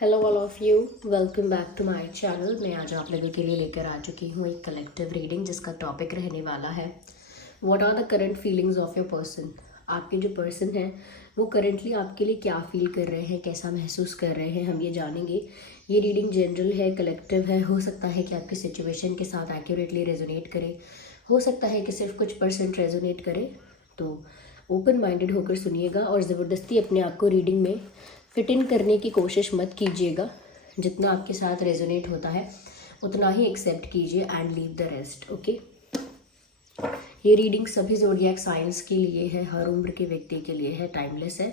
Hello all of you, welcome back to my channel. मैं आज आप लोगों के लिए लेकर आ चुकी हूँ एक कलेक्टिव रीडिंग जिसका टॉपिक रहने वाला है what are the current feelings of your person. आपके जो पर्सन हैं वो करंटली आपके लिए क्या फील कर रहे हैं, कैसा महसूस कर रहे हैं, हम ये जानेंगे। ये रीडिंग जनरल है, कलेक्टिव है। हो सकता है कि आपकी सिचुएशन के साथ एक्यूरेटली रेजोनेट करे, हो सकता है कि सिर्फ कुछ परसेंट रेजोनेट करे। तो ओपन माइंडेड होकर सुनिएगा और ज़बरदस्ती अपने आप को रीडिंग में फिट इन करने की कोशिश मत कीजिएगा। जितना आपके साथ रेजोनेट होता है उतना ही एक्सेप्ट कीजिए and leave the rest. Okay, ये रीडिंग सभी ज़ोडिएक साइंस के लिए है, हर उम्र के व्यक्ति के लिए है, टाइमलेस है।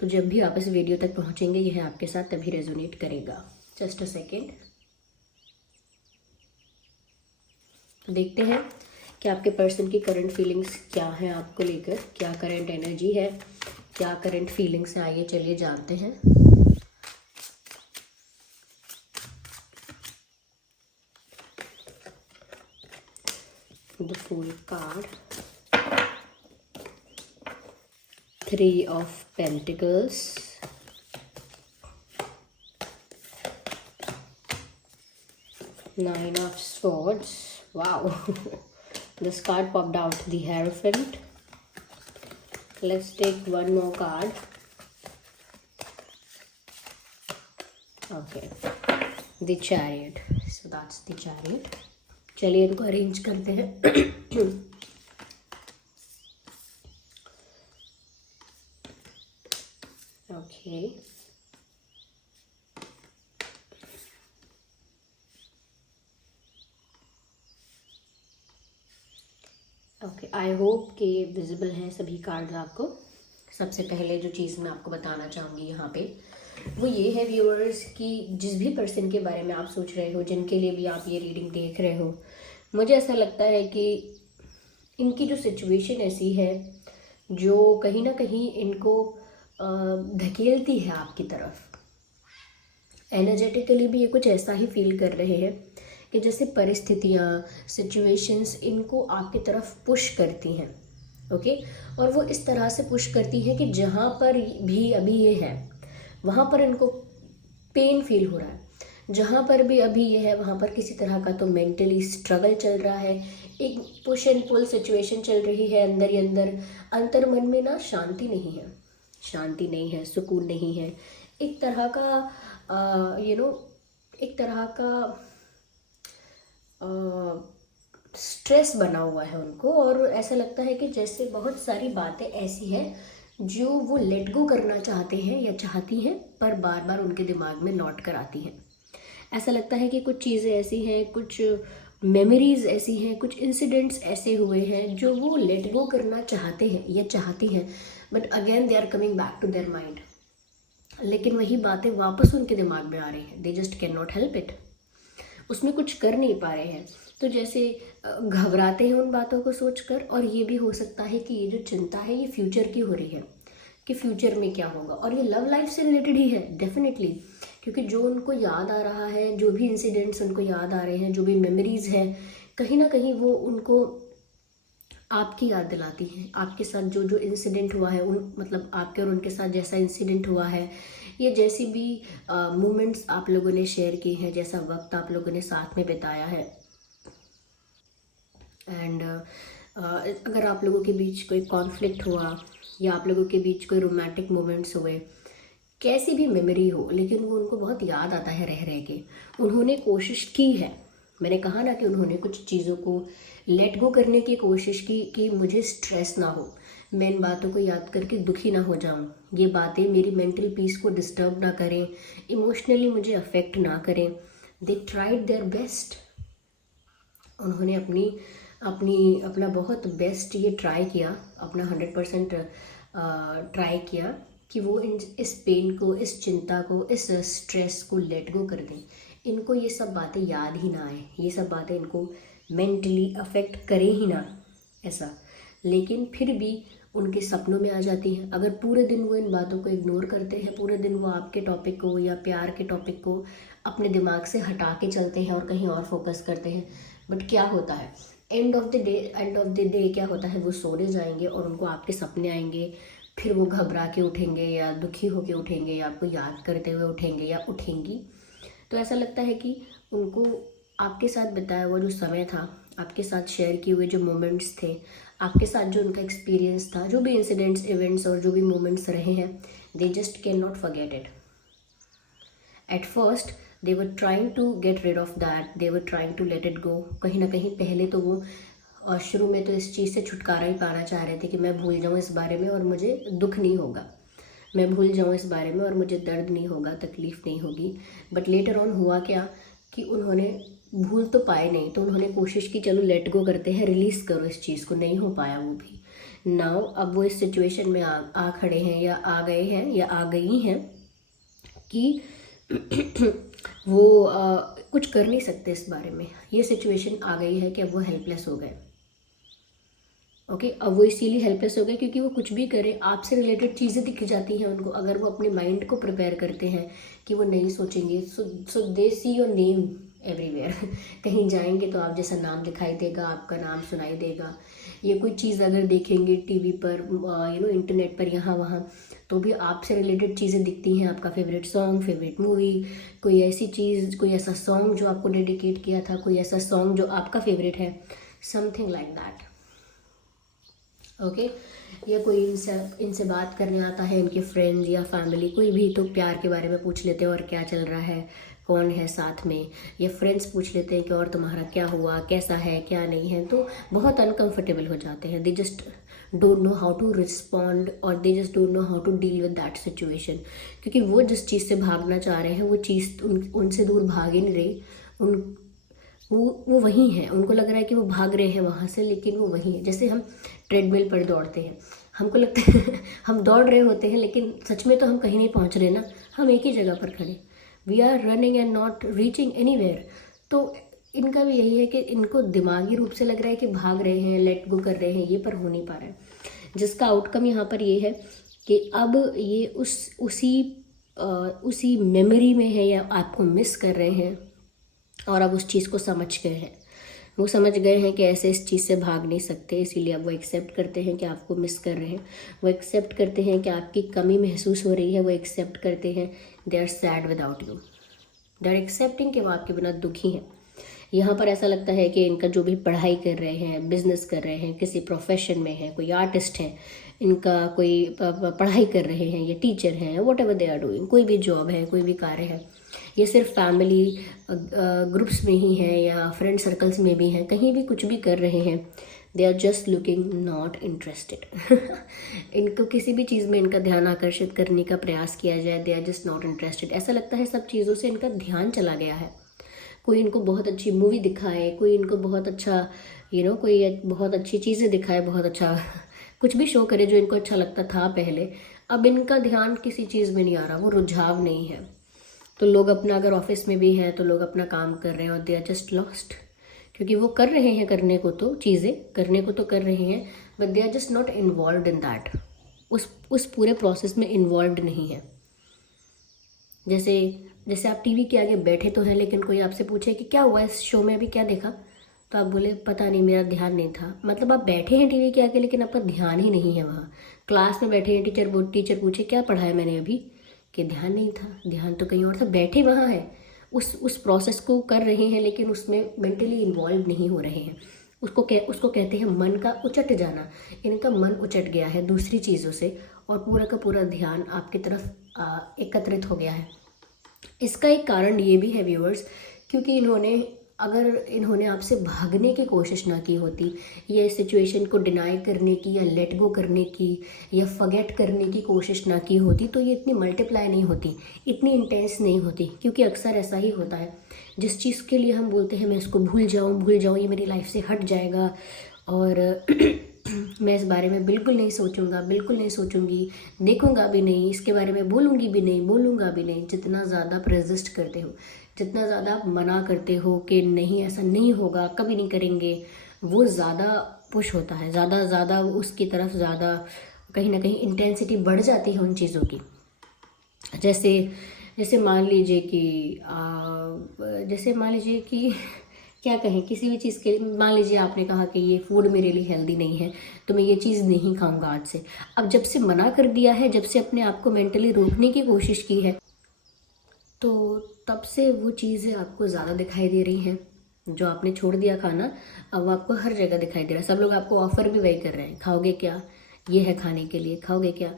तो जब भी आप इस वीडियो तक पहुंचेंगे यह आपके साथ तभी रेजोनेट करेगा। जस्ट अ सेकेंड, देखते हैं कि आपके पर्सन की करंट फीलिंग्स क्या हैं आपको लेकर, क्या करंट एनर्जी है, क्या करंट फीलिंग्स हैं। आइए चलिए जानते हैं। The fool card, 3 of Pentacles, Nine of Swords. Wow. This card popped out, the Hierophant. Let's take one more card. Okay, the Chariot. So that's the Chariot. चलिए इनको arrange करते हैं। ओके, ओके, आई होप कि visible हैं सभी cards आपको। सबसे पहले जो चीज़ मैं आपको बताना चाहूँगी यहाँ पे वो ये है व्यूअर्स कि जिस भी पर्सन के बारे में आप सोच रहे हो, जिनके लिए भी आप ये रीडिंग देख रहे हो, मुझे ऐसा लगता है कि इनकी जो सिचुएशन ऐसी है जो कहीं ना कहीं इनको धकेलती है आपकी तरफ। एनर्जेटिकली भी ये कुछ ऐसा ही फील कर रहे हैं कि जैसे परिस्थितियाँ, सिचुएशंस इनको आपकी तरफ पुश करती हैं। ओके, और वो इस तरह से पुश करती है कि जहाँ पर भी अभी ये है वहाँ पर इनको पेन फील हो रहा है। जहाँ पर भी अभी ये है वहाँ पर किसी तरह का तो मेंटली स्ट्रगल चल रहा है, एक पुश एंड पुल सिचुएशन चल रही है अंदर ही अंदर। अंतर मन में ना शांति नहीं है, शांति नहीं है, सुकून नहीं है। एक तरह का एक तरह का स्ट्रेस बना हुआ है उनको, और ऐसा लगता है कि जैसे बहुत सारी बातें ऐसी हैं जो वो लेट गो करना चाहते हैं या चाहती हैं पर बार बार उनके दिमाग में लौट कर आती हैं। ऐसा लगता है कि कुछ चीज़ें ऐसी हैं, कुछ मेमोरीज ऐसी हैं, कुछ इंसिडेंट्स ऐसे हुए हैं जो वो लेट गो करना चाहते हैं या चाहती हैं, but again they are coming back to their mind. लेकिन वही बातें वापस उनके दिमाग में आ रही हैं, they just can not help it. उसमें कुछ कर नहीं पा रहे हैं। तो जैसे घबराते हैं उन बातों को सोचकर, और ये भी हो सकता है कि ये जो चिंता है ये फ्यूचर की हो रही है कि फ्यूचर में क्या होगा। और ये लव लाइफ से रिलेटेड ही है डेफिनेटली, क्योंकि जो उनको याद आ रहा है, जो भी इंसिडेंट्स उनको याद आ रहे हैं, जो भी मेमोरीज हैं, कहीं ना कहीं वो उनको आपकी याद दिलाती हैं। आपके साथ जो जो इंसिडेंट हुआ है, उन मतलब आपके और उनके साथ जैसा इंसिडेंट हुआ है, ये जैसी भी मोमेंट्स आप लोगों ने शेयर किए हैं, जैसा वक्त आप लोगों ने साथ में बिताया है, एंड अगर आप लोगों के बीच कोई कॉन्फ्लिक्ट हुआ या आप लोगों के बीच कोई रोमांटिक मोमेंट्स हुए, कैसी भी मेमोरी हो, लेकिन वो उनको बहुत याद आता है रह रह के। उन्होंने कोशिश की है, मैंने कहा ना कि उन्होंने कुछ चीज़ों को लेट गो करने की कोशिश की कि मुझे स्ट्रेस ना हो, मैं इन बातों को याद करके दुखी ना हो जाऊं, ये बातें मेरी मेंटल पीस को डिस्टर्ब ना करें, इमोशनली मुझे अफेक्ट ना करें। They tried their best. उन्होंने अपना बहुत बेस्ट ये ट्राई किया, अपना 100% ट्राई किया कि वो इस पेन को, इस चिंता को, इस स्ट्रेस को लेट गो कर दें। इनको ये सब बातें याद ही ना आए, ये सब बातें इनको मेंटली अफेक्ट करें ही ना ऐसा, लेकिन फिर भी उनके सपनों में आ जाती हैं। अगर पूरे दिन वो इन बातों को इग्नोर करते हैं, पूरे दिन वो आपके टॉपिक को या प्यार के टॉपिक को अपने दिमाग से हटा के चलते हैं और कहीं और फोकस करते हैं, बट क्या होता है एंड ऑफ द डे क्या होता है, वो सोने जाएंगे और उनको आपके सपने आएंगे, फिर वो घबरा के उठेंगे या दुखी होके उठेंगे या आपको याद करते हुए उठेंगे या उठेंगी। तो ऐसा लगता है कि उनको आपके साथ बिताया हुआ जो समय था, आपके साथ शेयर किए हुए जो मोमेंट्स थे, आपके साथ जो उनका एक्सपीरियंस था, जो भी इंसिडेंट्स, इवेंट्स और जो भी मोमेंट्स रहे हैं, they just can not forget it. At first they were trying to get rid of that, they were trying to let it go. कहीं ना कहीं पहले तो वो और शुरू में तो इस चीज़ से छुटकारा ही पाना चाह रहे थे कि मैं भूल जाऊँ इस बारे में और मुझे दुख नहीं होगा, मैं भूल जाऊँ इस बारे में और मुझे दर्द नहीं होगा, तकलीफ़ नहीं होगी। बट लेटर ऑन हुआ क्या कि उन्होंने भूल तो पाए नहीं, तो उन्होंने कोशिश की चलो लेट गो करते हैं, रिलीज़ करो इस चीज़ को, नहीं हो पाया वो भी। नाउ अब वो इस सिचुएशन में आ खड़े हैं या आ गए हैं या आ गई हैं कि वो कुछ कर नहीं सकते इस बारे में। ये सिचुएशन आ गई है कि अब वो हेल्पलेस हो गए। ओके अब वो इसीलिए हेल्पलेस हो गए क्योंकि वो कुछ भी करें, आपसे रिलेटेड चीज़ें दिख जाती हैं उनको। अगर वो अपने माइंड को प्रिपेयर करते हैं कि वो नहीं सोचेंगे, सो दे सी योर नेम एवरीवेयर। कहीं जाएंगे तो आप जैसा नाम दिखाई देगा, आपका नाम सुनाई देगा। ये कोई चीज़ अगर देखेंगे टीवी पर, इंटरनेट पर, यहाँ वहाँ, तो भी आपसे रिलेटेड चीज़ें दिखती हैं। आपका फेवरेट सॉन्ग, फेवरेट मूवी, कोई ऐसी चीज़, कोई ऐसा सॉन्ग जो आपको डेडिकेट किया था, कोई ऐसा सॉन्ग जो आपका फेवरेट है, समथिंग लाइक दैट। ओके या कोई इनसे बात करने आता है, इनके फ्रेंड्स या फैमिली, कोई भी, तो प्यार के बारे में पूछ लेते हैं और क्या चल रहा है, कौन है साथ में, या फ्रेंड्स पूछ लेते हैं कि और तुम्हारा क्या हुआ, कैसा है, क्या नहीं है। तो बहुत अनकंफर्टेबल हो जाते हैं। They just don't know how to respond or they just don't know how to deal with that situation. क्योंकि वो जिस चीज़ से भागना चाह रहे हैं वो चीज़ उनसे दूर भाग ही नहीं रही। वो वहीं है, उनको लग रहा है कि वो भाग रहे हैं वहाँ से, लेकिन वो वहीं है। जैसे हम ट्रेडमिल पर दौड़ते हैं, हमको लगता है हम दौड़ रहे होते हैं, लेकिन सच में तो हम कहीं नहीं पहुँच रहे ना, हम एक ही जगह पर खड़े, we are running and not reaching anywhere. तो इनका भी यही है कि इनको दिमागी रूप से लग रहा है कि भाग रहे हैं, लेट गो कर रहे हैं, ये पर हो नहीं पा रहा है। जिसका आउटकम यहाँ पर ये है कि अब ये उसी मेमोरी में है या आपको मिस कर रहे हैं और अब उस चीज़ को समझ गए हैं। वो समझ गए हैं कि ऐसे इस चीज़ से भाग नहीं सकते, इसीलिए अब वो एक्सेप्ट करते हैं कि आपको मिस कर रहे हैं। वो एक्सेप्ट करते हैं कि आपकी कमी महसूस हो रही है। वो एक्सेप्ट करते हैं they are sad without you, they are accepting कि वो आपके बिना दुखी हैं। यहाँ पर ऐसा लगता है कि इनका जो भी पढ़ाई कर रहे हैं, बिजनेस कर रहे हैं, किसी प्रोफेशन में है, कोई आर्टिस्ट है, इनका कोई पढ़ाई कर रहे हैं या टीचर हैं, whatever they are doing, कोई भी जॉब है, कोई भी कार्य है, ये सिर्फ फैमिली ग्रुप्स में ही है या फ्रेंड सर्कल्स में भी हैं, कहीं भी कुछ भी कर रहे हैं, they are just looking not interested. इनको किसी भी चीज़ में इनका ध्यान आकर्षित करने का प्रयास किया जाए, they are just not interested. ऐसा लगता है सब चीज़ों से इनका ध्यान चला गया है। कोई इनको बहुत अच्छी मूवी दिखाए, कोई इनको बहुत अच्छा कोई बहुत अच्छी चीज़ें दिखाए, बहुत अच्छा कुछ भी शो करे जो इनको अच्छा लगता था पहले, अब इनका ध्यान किसी चीज़ में नहीं आ रहा, वो रुझाव नहीं है। तो लोग अपना, अगर ऑफिस में भी हैं तो लोग अपना काम कर रहे हैं और दे आर जस्ट लॉस्ट, क्योंकि वो कर रहे हैं, करने को तो चीज़ें करने को तो कर रहे हैं, but they are just not involve in that, उस पूरे प्रोसेस में इन्वॉल्व नहीं है। जैसे आप टीवी के आगे बैठे तो हैं, लेकिन कोई आपसे पूछे कि क्या हुआ इस शो में, अभी क्या देखा, तो आप बोले पता नहीं, मेरा ध्यान नहीं था। मतलब आप बैठे हैं टीवी के आगे लेकिन आपका ध्यान ही नहीं है वहाँ। क्लास में बैठे हैं, टीचर पूछे क्या पढ़ाया मैंने अभी, कि ध्यान नहीं था, ध्यान तो कहीं और था, बैठे वहाँ है, उस प्रोसेस को कर रहे हैं लेकिन उसमें मेंटली इन्वॉल्व नहीं हो रहे हैं। उसको कहते हैं मन का उचट जाना। इनका मन उचट गया है दूसरी चीज़ों से और पूरा का पूरा ध्यान आपकी तरफ एकत्रित हो गया है। इसका एक कारण ये भी है व्यूअर्स, क्योंकि अगर इन्होंने आपसे भागने की कोशिश ना की होती, या सिचुएशन को डिनाई करने की या लेट गो करने की या फॉरगेट करने की कोशिश ना की होती, तो ये इतनी मल्टीप्लाई नहीं होती, इतनी इंटेंस नहीं होती। क्योंकि अक्सर ऐसा ही होता है, जिस चीज़ के लिए हम बोलते हैं मैं इसको भूल जाऊँ, ये मेरी लाइफ से हट जाएगा और मैं इस बारे में बिल्कुल नहीं सोचूंगा, बिल्कुल नहीं सोचूंगी, देखूंगा भी नहीं, इसके बारे में बोलूँगी भी नहीं, बोलूँगा भी नहीं। जितना ज़्यादा रेजिस्ट करते हो, जितना ज़्यादा आप मना करते हो कि नहीं ऐसा नहीं होगा, कभी नहीं करेंगे, वो ज़्यादा पुश होता है, ज़्यादा उसकी तरफ ज़्यादा कहीं ना कहीं इंटेंसिटी बढ़ जाती है उन चीज़ों की। जैसे मान लीजिए कि क्या कहें, किसी भी चीज़ के, मान लीजिए आपने कहा कि ये फूड मेरे लिए हेल्दी नहीं है तो मैं ये चीज़ नहीं खाऊंगा आज से। अब जब से मना कर दिया है, जब से अपने आप को मेंटली रोकने की कोशिश की है, तो तब से वो चीज़ें आपको ज़्यादा दिखाई दे रही हैं। जो आपने छोड़ दिया खाना, अब वो आपको हर जगह दिखाई दे रहा है। सब लोग आपको ऑफर भी वही कर रहे हैं, खाओगे क्या, ये है खाने के लिए, खाओगे क्या।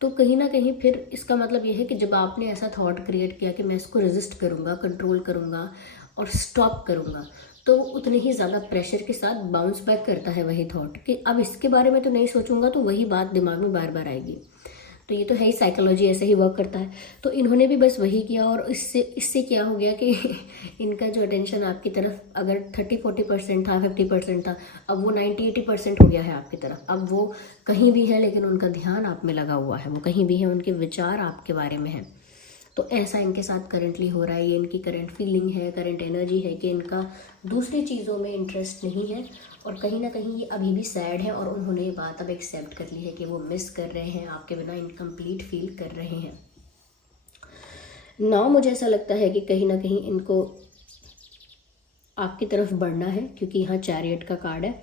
तो कहीं ना कहीं फिर इसका मतलब ये है कि जब आपने ऐसा थॉट क्रिएट किया कि मैं इसको रेजिस्ट करूँगा, कंट्रोल करूँगा और स्टॉप करूँगा, तो उतने ही ज़्यादा प्रेशर के साथ बाउंस बैक करता है वही थॉट कि अब इसके बारे में तो नहीं सोचूंगा, तो वही बात दिमाग में बार बार आएगी। तो ये तो है ही, साइकोलॉजी ऐसे ही वर्क करता है। तो इन्होंने भी बस वही किया, और इससे इससे क्या हो गया कि इनका जो अटेंशन आपकी तरफ अगर 30-40% था, 50% था, अब वो 90-80% हो गया है आपकी तरफ। अब वो कहीं भी है लेकिन उनका ध्यान आप में लगा हुआ है, वो कहीं भी है, उनके विचार आपके बारे में है। तो ऐसा इनके साथ करंटली हो रहा है, ये इनकी करंट फीलिंग है, करंट एनर्जी है कि इनका दूसरी चीज़ों में इंटरेस्ट नहीं है, और कहीं ना कहीं ये अभी भी सैड है, और उन्होंने ये बात अब एक्सेप्ट कर ली है कि वो मिस कर रहे हैं, आपके बिना इनकम्प्लीट फील कर रहे हैं ना। मुझे ऐसा लगता है कि कहीं ना कहीं इनको आपकी तरफ बढ़ना है, क्योंकि यहाँ चैरियट का कार्ड है,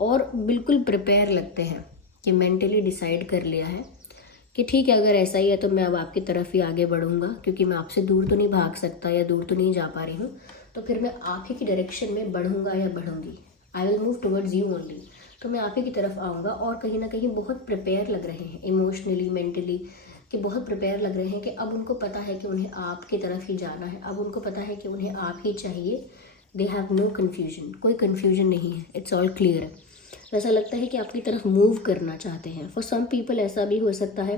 और बिल्कुल प्रिपेयर लगते हैं कि मेंटली डिसाइड कर लिया है कि ठीक है, अगर ऐसा ही है तो मैं अब आपकी तरफ ही आगे बढ़ूंगा, क्योंकि मैं आपसे दूर तो नहीं भाग सकता या दूर तो नहीं जा पा रही हूँ, तो फिर मैं आप ही की डायरेक्शन में बढ़ूंगा या बढ़ूंगी। I will move towards you only. तो मैं आप ही की तरफ आऊँगा, और कहीं ना कहीं बहुत प्रिपेयर लग रहे हैं इमोशनली, मेंटली, कि बहुत प्रिपेयर लग रहे हैं कि अब उनको पता है कि उन्हें आपकी तरफ ही जाना है, अब उनको पता है कि उन्हें आप ही चाहिए। दे हैव नो कन्फ्यूजन, कोई कन्फ्यूजन नहीं है, इट्स ऑल क्लियर है। तो ऐसा लगता है कि आपकी तरफ मूव करना चाहते हैं। फॉर सम पीपल ऐसा भी हो सकता है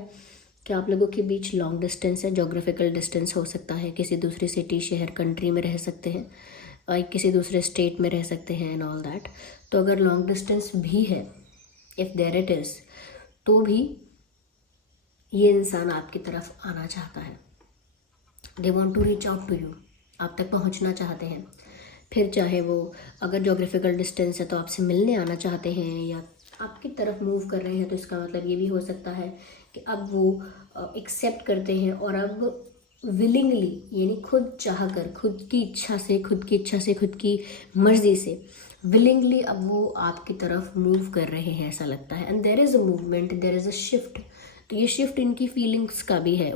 कि आप लोगों के बीच लॉन्ग डिस्टेंस है, जोग्राफिकल डिस्टेंस हो सकता है, किसी दूसरी सिटी, शहर, कंट्री में रह सकते हैं, और किसी दूसरे स्टेट में रह सकते हैं एंड ऑल दैट। तो अगर लॉन्ग डिस्टेंस भी है, इफ़ देयर इट इज़, तो भी ये इंसान आपकी तरफ आना चाहता है। They want to reach out to you, आप तक पहुंचना चाहते हैं। फिर चाहे वो अगर जोग्राफिकल डिस्टेंस है तो आपसे मिलने आना चाहते हैं, या आपकी तरफ मूव कर रहे हैं, तो इसका मतलब ये भी हो सकता है कि अब वो एक्सेप्ट करते हैं, और अब विलिंगली, यानी खुद चाह कर, खुद की इच्छा से, खुद की मर्जी से विलिंगली अब वो आपकी तरफ मूव कर रहे हैं, ऐसा लगता है। And there is a movement, there is a shift. तो ये शिफ्ट इनकी फीलिंग्स का भी है,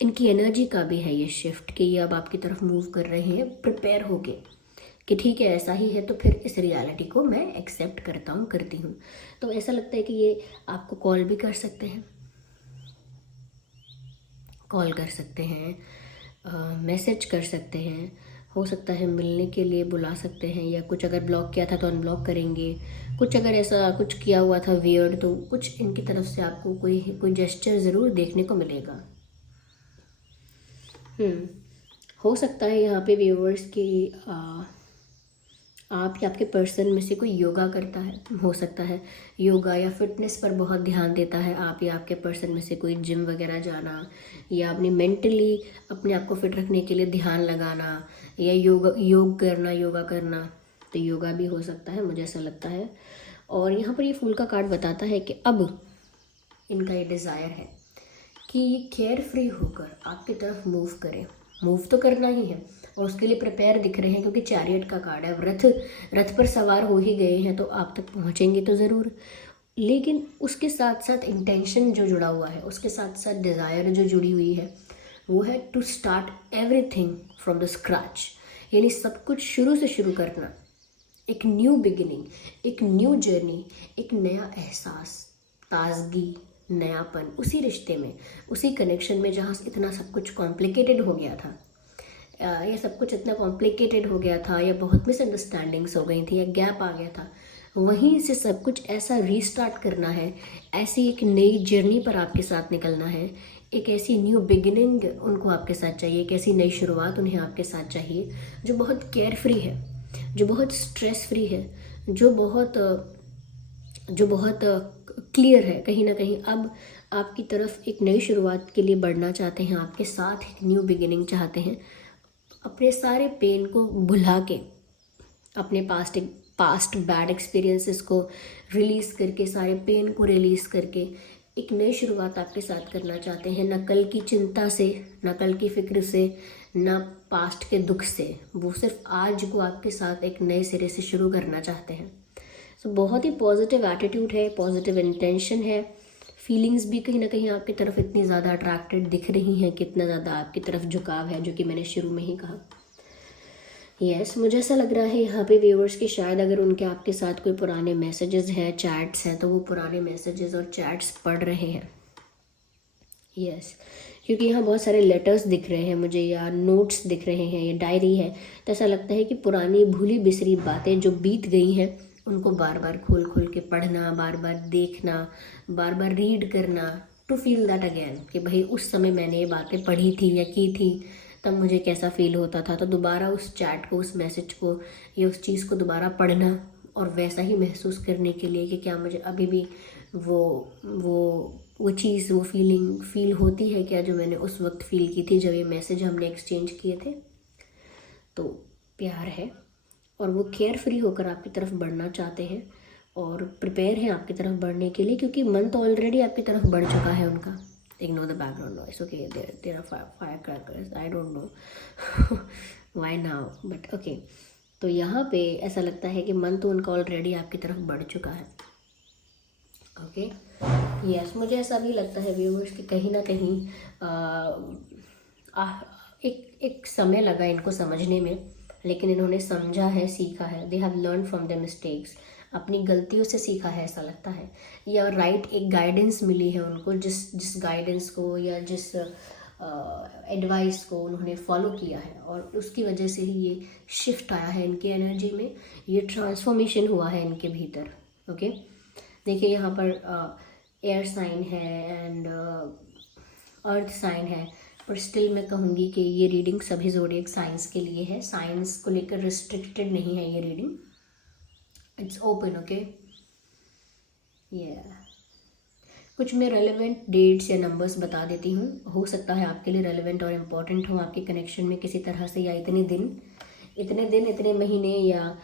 इनकी एनर्जी का भी है ये शिफ्ट, कि ये अब आपकी तरफ मूव कर रहे हैं प्रिपेयर होके कि ठीक है ऐसा ही है, तो फिर इस रियलिटी को मैं एक्सेप्ट करता हूँ, करती हूँ। तो ऐसा लगता है कि ये आपको कॉल भी कर सकते हैं, कॉल कर सकते हैं, मैसेज कर सकते हैं, हो सकता है मिलने के लिए बुला सकते हैं, या कुछ अगर ब्लॉक किया था तो अनब्लॉक करेंगे, कुछ अगर ऐसा कुछ किया हुआ था वियर्ड, तो कुछ इनकी तरफ से आपको कोई जेस्चर ज़रूर देखने को मिलेगा। हो सकता है यहाँ पे व्यूअर्स की आप या आपके पर्सन में से कोई योगा करता है, हो सकता है योगा या फिटनेस पर बहुत ध्यान देता है। आप या आपके पर्सन में से कोई जिम वगैरह जाना, या अपनी मेंटली अपने आप को फिट रखने के लिए ध्यान लगाना, या योगा करना, तो योगा भी हो सकता है, मुझे ऐसा लगता है। और यहाँ पर ये फूल का कार्ड बताता है कि अब इनका ये डिज़ायर है कि ये केयर फ्री होकर आपकी तरफ मूव करें। मूव तो करना ही है, और उसके लिए प्रिपेयर दिख रहे हैं, क्योंकि चैरियट का कार्ड है। अब रथ पर सवार हो ही गए हैं, तो आप तक पहुंचेंगे तो ज़रूर, लेकिन उसके साथ साथ इंटेंशन जो जुड़ा हुआ है, उसके साथ साथ डिज़ायर जो जुड़ी हुई है, वो है to start everything from the scratch, यानी सब कुछ शुरू से शुरू करना, एक न्यू बिगिनिंग, एक न्यू जर्नी, एक नया एहसास, ताजगी, नयापन, उसी रिश्ते में, उसी कनेक्शन में जहाँ इतना सब कुछ कॉम्प्लिकेटेड हो गया था, ये सब कुछ इतना कॉम्प्लिकेटेड हो गया था, या बहुत मिसअंडरस्टैंडिंग्स हो गई थी, या गैप आ गया था, वहीं से सब कुछ ऐसा रीस्टार्ट करना है। ऐसी एक नई जर्नी पर आपके साथ निकलना है, एक ऐसी न्यू बिगिनिंग उनको आपके साथ चाहिए, एक ऐसी नई शुरुआत उन्हें आपके साथ चाहिए, जो बहुत केयर फ्री है, जो बहुत स्ट्रेस फ्री है, जो बहुत क्लियर है। कहीं ना कहीं अब आपकी तरफ एक नई शुरुआत के लिए बढ़ना चाहते हैं, आपके साथ एक न्यू बिगिनिंग चाहते हैं, अपने सारे पेन को भुला के, अपने पास्ट बैड एक्सपीरियंसेस को रिलीज़ करके, सारे पेन को रिलीज़ करके एक नई शुरुआत आपके साथ करना चाहते हैं। न कल की चिंता से, न कल की फिक्र से, ना पास्ट के दुख से, वो सिर्फ आज को आपके साथ एक नए सिरे से शुरू करना चाहते हैं। सो बहुत ही पॉजिटिव एटीट्यूड है, पॉजिटिव इंटेंशन है। फीलिंग्स भी कहीं ना कहीं आपकी तरफ इतनी ज़्यादा अट्रैक्टेड दिख रही हैं, कितना ज़्यादा आपकी तरफ झुकाव है, जो कि मैंने शुरू में ही कहा। यस, मुझे ऐसा लग रहा है यहाँ पे व्यूअर्स कि शायद अगर उनके आपके साथ कोई पुराने मैसेजेस हैं, चैट्स हैं, तो वो पुराने मैसेजेस और चैट्स पढ़ रहे हैं। यस, क्योंकि यहाँ बहुत सारे लेटर्स दिख रहे हैं मुझे, या नोट्स दिख रहे हैं, या डायरी है। तो ऐसा लगता है कि पुरानी भूली बिसरी बातें जो बीत गई हैं उनको बार बार खोल खोल के पढ़ना, बार बार देखना, बार बार रीड करना, टू फील दैट अगेन कि भाई उस समय मैंने ये बातें पढ़ी थी या की थी, तब मुझे कैसा फील होता था। तो दोबारा उस चैट को, उस मैसेज को या उस चीज़ को दोबारा पढ़ना और वैसा ही महसूस करने के लिए कि क्या मुझे अभी भी वो चीज़, वो फीलिंग फील होती है क्या, जो मैंने उस वक्त फील की थी जब ये मैसेज हमने एक्सचेंज किए थे। तो प्यार है और वो केयर फ्री होकर आपकी तरफ बढ़ना चाहते हैं और प्रिपेयर हैं आपकी तरफ बढ़ने के लिए, क्योंकि मन तो ऑलरेडी आपकी तरफ बढ़ चुका है उनका। Ignore the background noise, okay, there are firecrackers, I don't know why now, but okay. तो यहाँ पे ऐसा लगता है कि मन तो उनका ऑलरेडी आपकी तरफ बढ़ चुका है। ओके, यस, मुझे ऐसा भी लगता है व्यूअर्स कि कहीं ना कहीं एक समय लगा इनको समझने में, लेकिन इन्होंने समझा है, सीखा है। They have learn from the mistakes, अपनी गलतियों से सीखा है ऐसा लगता है, या राइट एक गाइडेंस मिली है उनको, जिस गाइडेंस को या जिस एडवाइस को उन्होंने फॉलो किया है, और उसकी वजह से ही ये शिफ्ट आया है इनकी एनर्जी में, ये ट्रांसफॉर्मेशन हुआ है इनके भीतर। ओके, देखिए यहाँ पर एयर साइन है एंड अर्थ साइन है, पर स्टिल मैं कहूँगी कि ये रीडिंग सभी ज़ोडिएक साइंस के लिए है। साइंस को लेकर रिस्ट्रिक्टेड नहीं है ये रीडिंग, इट्स ओपन। ओके, ये कुछ मैं रेलेवेंट डेट्स या नंबर्स बता देती हूँ, हो सकता है आपके लिए रेलेवेंट और इम्पॉर्टेंट हो आपके कनेक्शन में किसी तरह से, या इतने दिन इतने महीने, या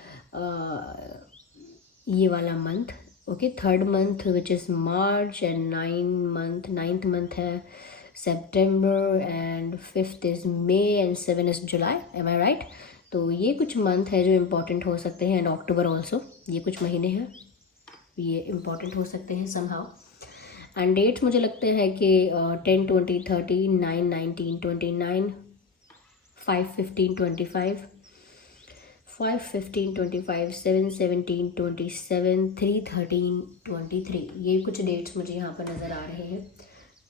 ये वाला month. Okay, 3rd month which is March, and 9th month है सितंबर, and 5th is May, and 7 is July. Am I right? तो ये कुछ मंथ है जो इम्पॉर्टेंट हो सकते हैं, एंड अक्टूबर ऑल्सो, ये कुछ महीने हैं ये इम्पॉर्टेंट हो सकते हैं समहाउ। एंड डेट्स मुझे लगते हैं कि 10, 20, 30, 9, 19, 29, 5, 15, 25, 5, 15, 25, 7, 17, 27, 3, 13, 23, ये कुछ डेट्स मुझे यहाँ पर नज़र आ रहे हैं।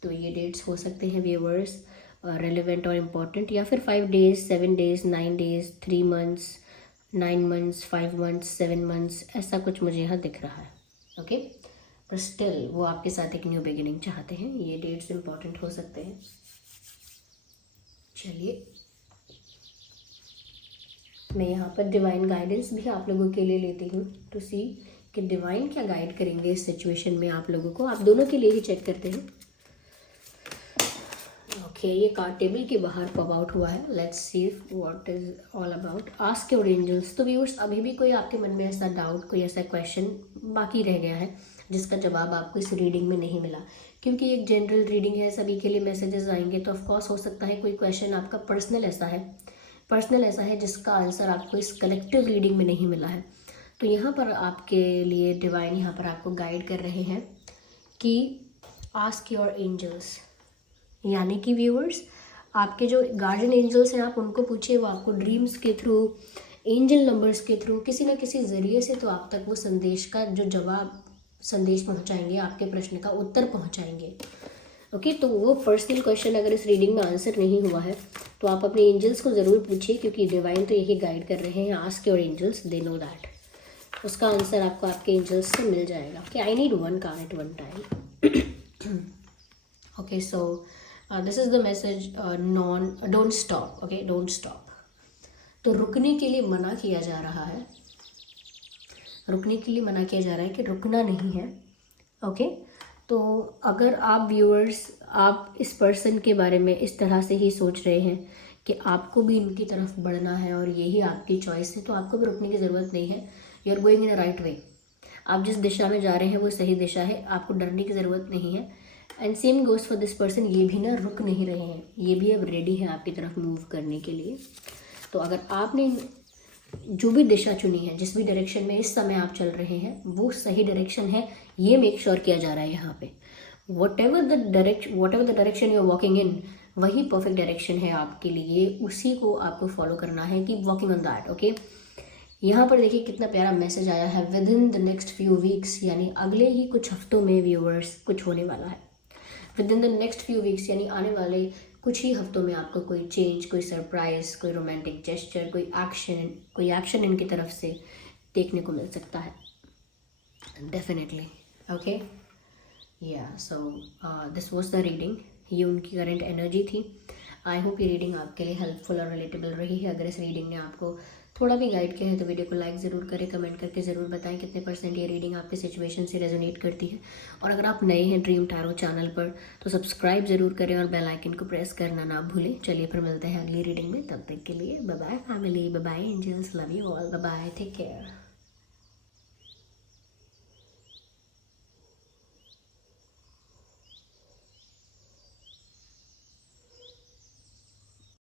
तो ये डेट्स हो सकते हैं व्यूअर्स रेलेवेंट और इम्पॉर्टेंट, या फिर 5 days, 7 days, 9 days, 3 months, 9 months, 5 months, 7 months, ऐसा कुछ मुझे यहाँ दिख रहा है। ओके, पर स्टिल वो आपके साथ एक न्यू बिगिनिंग चाहते हैं, ये डेट्स इम्पॉर्टेंट हो सकते हैं। चलिए, मैं यहाँ पर डिवाइन गाइडेंस भी आप लोगों के लिए लेती हूँ टू सी कि डिवाइन क्या गाइड करेंगे इस सिचुएशन में आप लोगों को। आप दोनों के लिए ही चेक करते हैं। ओके, ये कार्ड टेबल के बाहर पॉप आउट हुआ है। Let's see what is all about. Ask your angels. तो व्यूअर्स, अभी भी कोई आपके मन में ऐसा डाउट, कोई ऐसा क्वेश्चन बाकी रह गया है जिसका जवाब आपको इस रीडिंग में नहीं मिला, क्योंकि एक जनरल रीडिंग है, सभी के लिए मैसेजेस आएंगे, तो ऑफकोर्स हो सकता है कोई क्वेश्चन आपका पर्सनल ऐसा है जिसका आंसर आपको इस कलेक्टिव रीडिंग में नहीं मिला है। तो यहाँ पर आपके लिए डिवाइन यहाँ पर आपको गाइड कर रहे हैं कि आस्क योर एंजल्स, यानी कि व्यूअर्स, आपके जो गार्डियन एंजल्स हैं आप उनको पूछिए, वो आपको ड्रीम्स के थ्रू, एंजल नंबर्स के थ्रू, किसी ना किसी ज़रिए से तो आप तक वो संदेश का जो जवाब, संदेश पहुंचाएंगे, आपके प्रश्न का उत्तर पहुंचाएंगे। ओके, तो वो पर्सनल क्वेश्चन अगर इस रीडिंग में आंसर नहीं हुआ है तो आप अपने एंजल्स को ज़रूर पूछिए, क्योंकि डिवाइन तो यही गाइड कर रहे हैं। Ask your angels, they know that, उसका आंसर आपको आपके एंजल्स से मिल जाएगा। Okay, I need 1 card at 1 time. Okay, so this is the message, don't stop. Okay, don't stop. तो रुकने के लिए मना किया जा रहा है, रुकने के लिए मना किया जा रहा है कि रुकना नहीं है। ओके, तो अगर आप व्यूअर्स, आप इस पर्सन के बारे में इस तरह से ही सोच रहे हैं कि आपको भी इनकी तरफ बढ़ना है और यही आपकी चॉइस है, तो आपको भी रुकने की ज़रूरत नहीं है। You are going in a right way. आप जिस दिशा में जा रहे हैं वो सही दिशा है, आपको डरने की ज़रूरत नहीं है। And same goes for this person, ये भी ना रुक नहीं रहे हैं, ये भी अब रेडी है आपकी तरफ मूव करने के लिए। तो अगर आपने जो भी दिशा चुनी है, जिस भी डायरेक्शन में इस समय आप चल रहे हैं, वो सही डायरेक्शन है, ये मेक श्योर किया जा रहा है यहाँ पे। Whatever the direction you are walking in, वही परफेक्ट डायरेक्शन है आपके लिए, उसी को आपको फॉलो करना है, keep walking on that, okay. यहाँ पर देखिए कितना प्यारा मैसेज आया है, with in the next few weeks, यानी अगले ही कुछ हफ्तों में व्यूअर्स कुछ होने वाला है। With in the next few weeks यानी आने वाले कुछ ही हफ्तों में आपको कोई चेंज, कोई सरप्राइज, कोई रोमांटिक जेस्चर, कोई एक्शन इनकी तरफ से देखने को मिल सकता है, डेफिनेटली, ओके। या so this was the reading, ये उनकी करंट एनर्जी थी। आई होप ये रीडिंग आपके लिए हेल्पफुल और रिलेटेबल रही है। अगर इस रीडिंग ने आपको थोड़ा भी गाइड किया है तो वीडियो को लाइक ज़रूर करें, कमेंट करके ज़रूर बताएं कितने % ये रीडिंग आपके सिचुएशन से रेजोनेट करती है। और अगर आप नए हैं ड्रीम टैरो चैनल पर तो सब्सक्राइब ज़रूर करें और बेल आइकन को प्रेस करना ना भूलें। चलिए फिर मिलते हैं अगली रीडिंग में, तब तक के लिए bye bye family, bye bye angels, love you all, bye bye, take care.